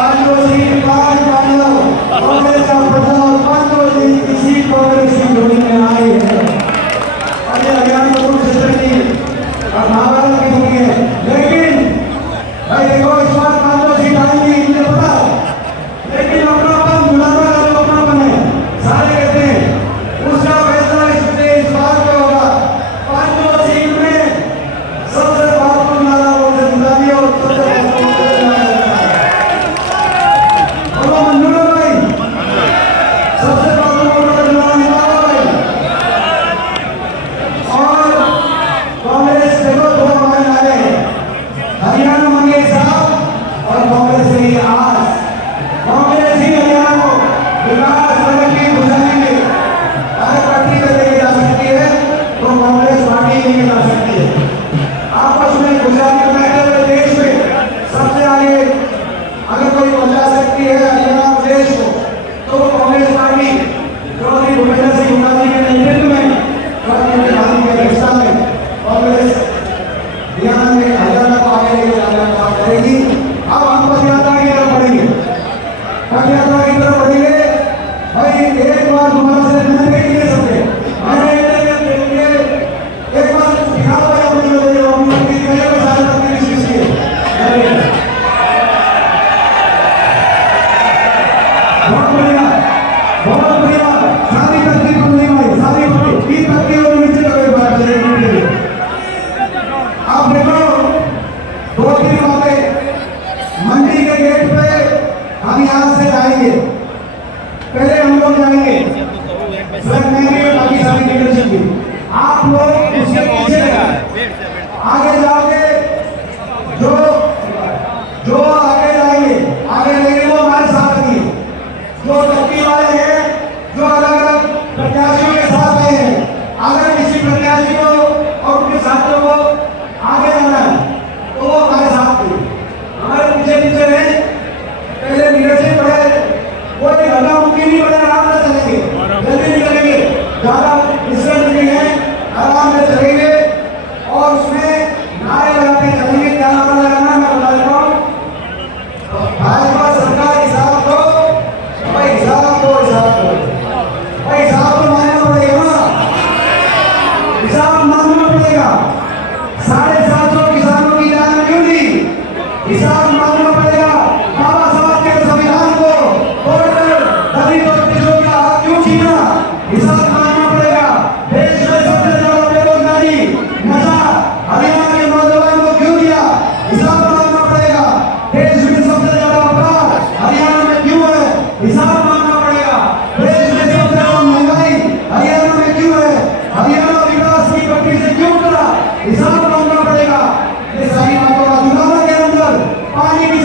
पांचों सीट पांच पांडव कांग्रेस का प्रधान पांचों सीट की सीट कांग्रेस की जोड़ी में आई है। अरे हरियाणा को क्षेत्र की और महाभारत की होगी है, लेकिन भाई देखो इस बार पांचों सीट आएंगी मुझे पता है, लेकिन अपना अपन बुलावा का जो अपना बने सारे कहते हैं उसका फैसला इस बार पे होगा। पांचों सीट में सबसे पावरफुल नारा वो जिंदानी और सबसे मंजूर भाई सबसे पावरफुल नारा भाई। और कांग्रेस देखो दो हमारे नारे हैं, हरियाणा मंगे साहब और कांग्रेस ही आज। कांग्रेस ही हरियाणा को विकास प्रगति गुजारने में हर पार्टी में लेके जा सकती है, तो कांग्रेस पार्टी लेके जा सकती है। आपस में गुजारने में देश में सबसे आगे अगर कोई पहुंचा सकती है हरियाणा प्रदेश को, तो वो कांग्रेस पार्टी चौधरी भूपेंद्र सिंह हुड्डा जी के नेतृत्व में गांधी की अध्यक्षता में कांग्रेस हरियाणा में हरियाणा को आगे लेके जाने का काम करेगी। अब हम पदयात्रा की तरफ बढ़ेंगे, पदयात्रा की तरफ बढ़ेंगे। भाई एक बार दोबारा से मैंने नहीं ले सकते, मैंने एक बार दिखाओ भाई अपनी अपनी कई साल अपनी चीज की बहुत बढ़िया बहुत बढ़िया। शादी करती नहीं भाई, शादी की करती हो नीचे लगे बात चलेगी। आप देखो दो तीन बातें, मंडी के गेट पे हम यहाँ से जाएंगे, पहले हम लोग जाएंगे सर मैं बाकी सारी लीडरशिप भी, आप लोग उसके पीछे आगे जाओगे, जो जो आगे जाएंगे वो हमारे साथ नहीं, जो टक्की वाले हैं जो अलग अलग प्रत्याशियों के साथ आए हैं, अगर किसी प्रत्याशी को और उनके साथियों को आगे जाना है तो वो हमारे साथ नहीं, हमारे पीछे पीछे रहे। पहले लीडरशिप बढ़े, कोई घटा मुक्की नहीं बने, आराम से चलेंगे, जल्दी नहीं चलेंगे, ज्यादा डिस्टेंस नहीं है, आराम से चलेंगे और उसमें नारे लगाते चलेंगे। क्या नारा लगाना मैं बता देता हूँ, भाजपा सरकार हिसाब दो भाई, हिसाब दो भाई, हिसाब तो मानना पड़ेगा ना, हिसाब मानना पड़ेगा। 750 किसानों की जान क्यों दी, हिसाब मानना पड़ेगा। बाबा साहब के संविधान को तोड़कर दलित और पिछड़ों का हक क्यों छीना, हिसाब मानना पड़ेगा। देश में सबसे ज्यादा बेरोजगारी नशा हरियाणा के नौजवान को क्यों दिया, हिसाब मानना पड़ेगा। देश में सबसे ज्यादा अपराध हरियाणा में क्यों है, हिसाब मानना पड़ेगा। देश में सबसे ज्यादा महंगाई हरियाणा में क्यों है, हरियाणा विकास की गति से क्यों चला, हिसाब मानना पड़ेगा। ये सारी बातों का चुनाव के अंदर पानी की